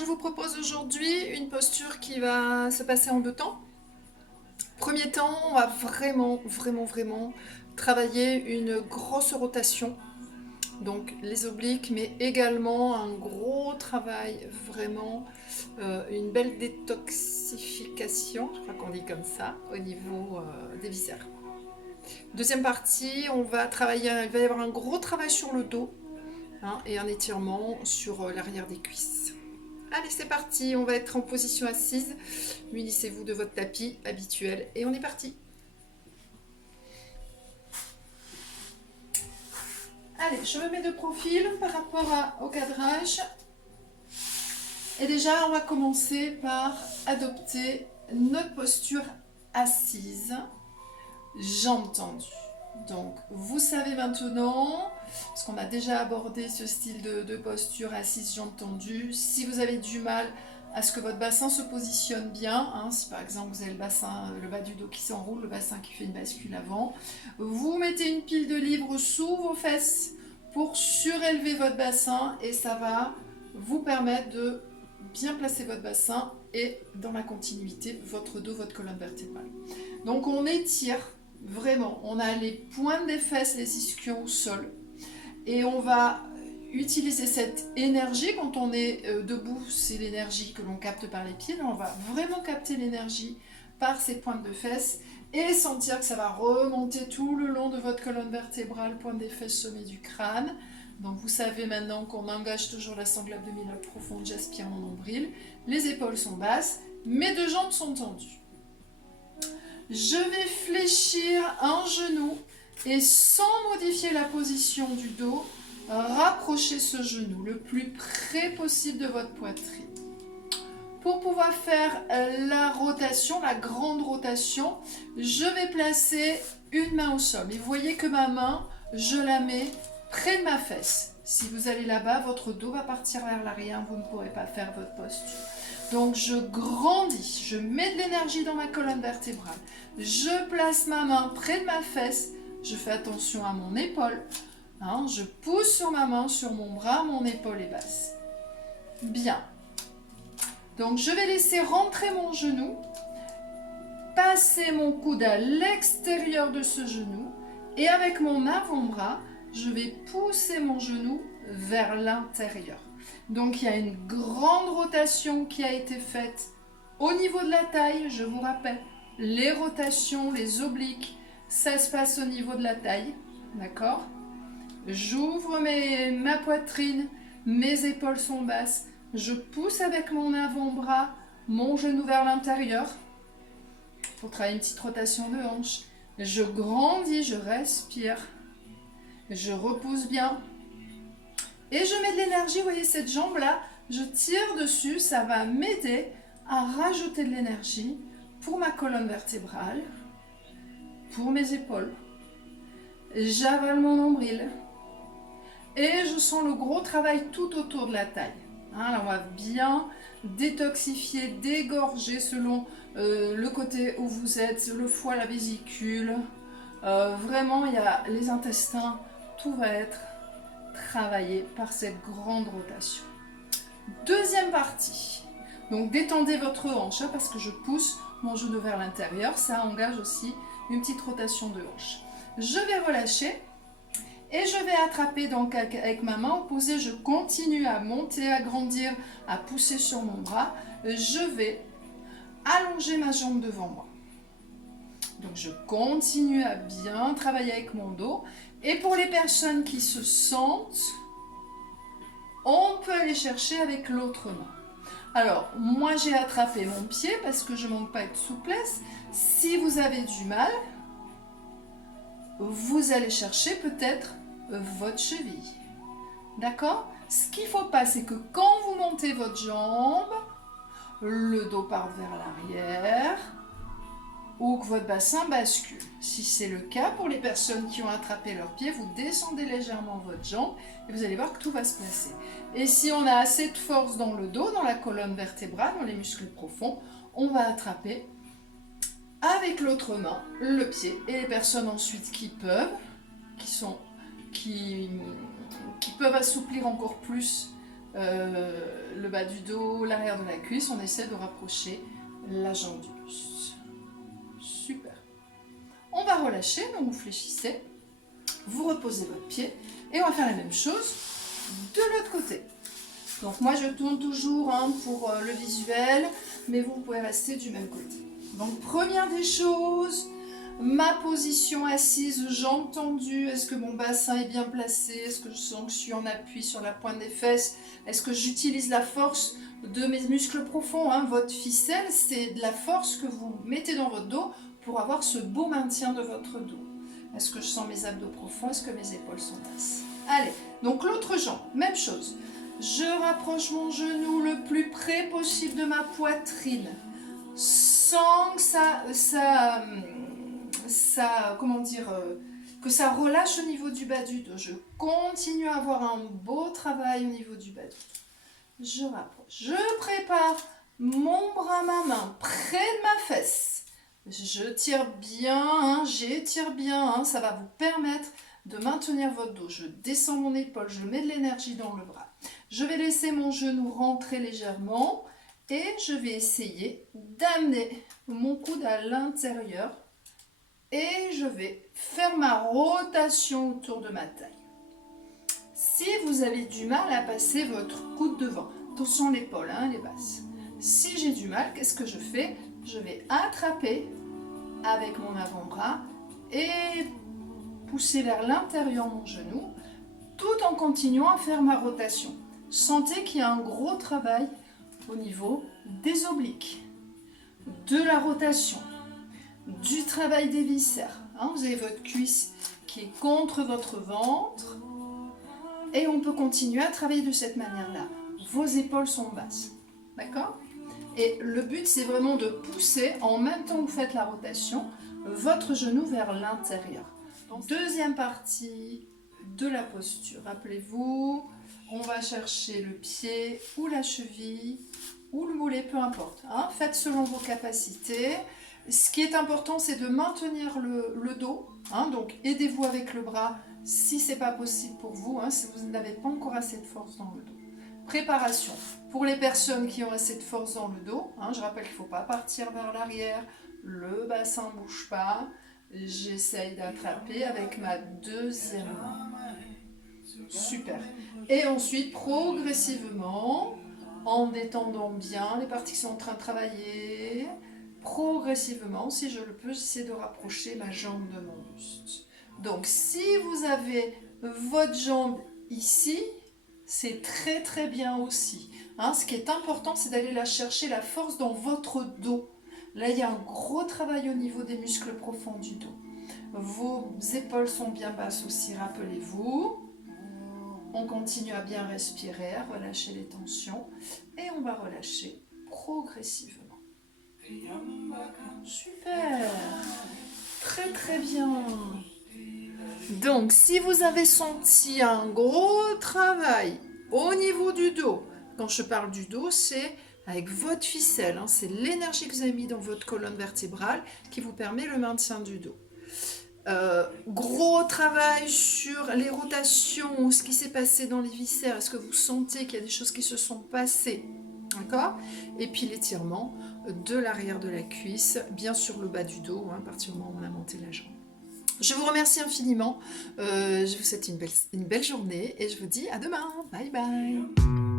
je vous propose aujourd'hui une posture qui va se passer en deux temps. Premier temps, on va vraiment travailler une grosse rotation, donc les obliques, mais également un gros travail, vraiment une belle détoxification, je crois qu'on dit comme ça, au niveau des viscères. Deuxième partie, on va travailler, il va y avoir un gros travail sur le dos, hein, et un étirement sur l'arrière des cuisses. Allez, c'est parti, on va être en position assise. Munissez-vous de votre tapis habituel et on est parti. Allez, je me mets de profil par rapport au cadrage. Et déjà, on va commencer par adopter notre posture assise, jambes tendues. Donc, vous savez maintenant, parce qu'on a déjà abordé ce style de posture assise, jambes tendues, si vous avez du mal à ce que votre bassin se positionne bien, hein, si par exemple vous avez le bassin, le bas du dos qui s'enroule, le bassin qui fait une bascule avant, vous mettez une pile de livres sous vos fesses pour surélever votre bassin et ça va vous permettre de bien placer votre bassin et dans la continuité, votre dos, votre colonne vertébrale. Donc on étire vraiment, on a les pointes des fesses, les ischions au sol et on va utiliser cette énergie quand on est debout, c'est l'énergie que l'on capte par les pieds, on va vraiment capter l'énergie par ces pointes de fesses et sentir que ça va remonter tout le long de votre colonne vertébrale, pointe des fesses, sommet du crâne. Donc vous savez maintenant qu'on engage toujours la sangle abdominale profonde, j'aspire mon nombril, les épaules sont basses, mes deux jambes sont tendues. Je vais fléchir un genou et sans modifier la position du dos, rapprocher ce genou le plus près possible de votre poitrine. Pour pouvoir faire la rotation, la grande rotation, je vais placer une main au sol. Et vous voyez que ma main, je la mets près de ma fesse. Si vous allez là-bas, votre dos va partir vers l'arrière, vous ne pourrez pas faire votre posture. Donc je grandis, je mets de l'énergie dans ma colonne vertébrale. Je place ma main près de ma fesse, je fais attention à mon épaule. Hein, je pousse sur ma main, sur mon bras, mon épaule est basse. Bien. Donc je vais laisser rentrer mon genou, passer mon coude à l'extérieur de ce genou et avec mon avant-bras, je vais pousser mon genou vers l'intérieur. Donc il y a une grande rotation qui a été faite au niveau de la taille, je vous rappelle, les rotations, les obliques, ça se passe au niveau de la taille, d'accord ? J'ouvre ma poitrine, mes épaules sont basses, je pousse avec mon avant-bras, mon genou vers l'intérieur pour travailler une petite rotation de hanche. Je grandis, je respire, je repousse bien et je mets de l'énergie. Vous voyez cette jambe là, je tire dessus, ça va m'aider à rajouter de l'énergie pour ma colonne vertébrale, pour mes épaules. J'avale mon nombril. Et je sens le gros travail tout autour de la taille. Hein, là, on va bien détoxifier, dégorger selon le côté où vous êtes, le foie, la vésicule. Vraiment, il y a les intestins. Tout va être travaillé par cette grande rotation. Deuxième partie. Donc, détendez votre hanche hein, parce que je pousse mon genou vers l'intérieur. Ça engage aussi une petite rotation de hanche. Je vais relâcher. Et je vais attraper donc avec ma main opposée, je continue à monter, à grandir, à pousser sur mon bras. Je vais allonger ma jambe devant moi. Donc je continue à bien travailler avec mon dos. Et pour les personnes qui se sentent, on peut aller chercher avec l'autre main. Alors, moi j'ai attrapé mon pied parce que je ne manque pas de souplesse. Si vous avez du mal, vous allez chercher peut-être votre cheville. D'accord? Ce qu'il ne faut pas, c'est que quand vous montez votre jambe, le dos part vers l'arrière ou que votre bassin bascule. Si c'est le cas, pour les personnes qui ont attrapé leur pied, vous descendez légèrement votre jambe et vous allez voir que tout va se placer. Et si on a assez de force dans le dos, dans la colonne vertébrale, dans les muscles profonds, on va attraper avec l'autre main le pied. Et les personnes ensuite qui peuvent, qui peuvent assouplir encore plus le bas du dos, l'arrière de la cuisse. On essaie de rapprocher la jambe du buste. Super. On va relâcher, donc vous fléchissez. Vous reposez votre pied et on va faire la même chose de l'autre côté. Donc moi je tourne toujours pour le visuel, mais vous pouvez rester du même côté. Donc première des choses, ma position assise, jambes tendues, est-ce que mon bassin est bien placé? Est-ce que je sens que je suis en appui sur la pointe des fesses? Est-ce que j'utilise la force de mes muscles profonds? Votre ficelle, c'est de la force que vous mettez dans votre dos pour avoir ce beau maintien de votre dos. Est-ce que je sens mes abdos profonds? Est-ce que mes épaules sont basses? Allez, donc l'autre jambe, même chose. Je rapproche mon genou le plus près possible de ma poitrine, sans que que ça relâche au niveau du bas du dos. Je continue à avoir un beau travail au niveau du bas du dos. Je rapproche. Je prépare mon bras, ma main près de ma fesse. Je tire bien, j'étire bien, ça va vous permettre de maintenir votre dos. Je descends mon épaule, je mets de l'énergie dans le bras. Je vais laisser mon genou rentrer légèrement et je vais essayer d'amener mon coude à l'intérieur et je vais faire ma rotation autour de ma taille. Si vous avez du mal à passer votre coude devant, attention l'épaule, elle est basse. Si j'ai du mal, qu'est-ce que je fais? Je vais attraper avec mon avant-bras et pousser vers l'intérieur mon genou tout en continuant à faire ma rotation. Sentez qu'il y a un gros travail au niveau des obliques, de la rotation, du travail des viscères. Vous avez votre cuisse qui est contre votre ventre et on peut continuer à travailler de cette manière-là. Vos épaules sont basses, d'accord? Et le but, c'est vraiment de pousser, en même temps que vous faites la rotation, votre genou vers l'intérieur. Donc, deuxième partie de la posture. Rappelez-vous, on va chercher le pied ou la cheville ou le mollet, peu importe. Faites selon vos capacités. Ce qui est important, c'est de maintenir le dos. Donc, aidez-vous avec le bras si ce n'est pas possible pour vous, si vous n'avez pas encore assez de force dans le dos. Préparation. Pour les personnes qui ont assez de force dans le dos, je rappelle qu'il ne faut pas partir vers l'arrière, le bassin ne bouge pas. J'essaye d'attraper avec ma deuxième main. Super. Et ensuite, progressivement, en détendant bien les parties qui sont en train de travailler, progressivement, si je le peux, j'essaie de rapprocher ma jambe de mon buste. Donc, si vous avez votre jambe ici, c'est très très bien aussi. Ce qui est important, c'est d'aller la chercher, la force dans votre dos. Là, il y a un gros travail au niveau des muscles profonds du dos. Vos épaules sont bien basses aussi, rappelez-vous. On continue à bien respirer, à relâcher les tensions. Et on va relâcher progressivement. Super! Très très bien. Donc, si vous avez senti un gros travail au niveau du dos, quand je parle du dos, c'est avec votre ficelle, c'est l'énergie que vous avez mis dans votre colonne vertébrale qui vous permet le maintien du dos. Gros travail sur les rotations, ce qui s'est passé dans les viscères, est-ce que vous sentez qu'il y a des choses qui se sont passées, d'accord? Et puis l'étirement de l'arrière de la cuisse, bien sûr le bas du dos, à partir du moment où on a monté la jambe. Je vous remercie infiniment, je vous souhaite une belle journée et je vous dis à demain, bye bye.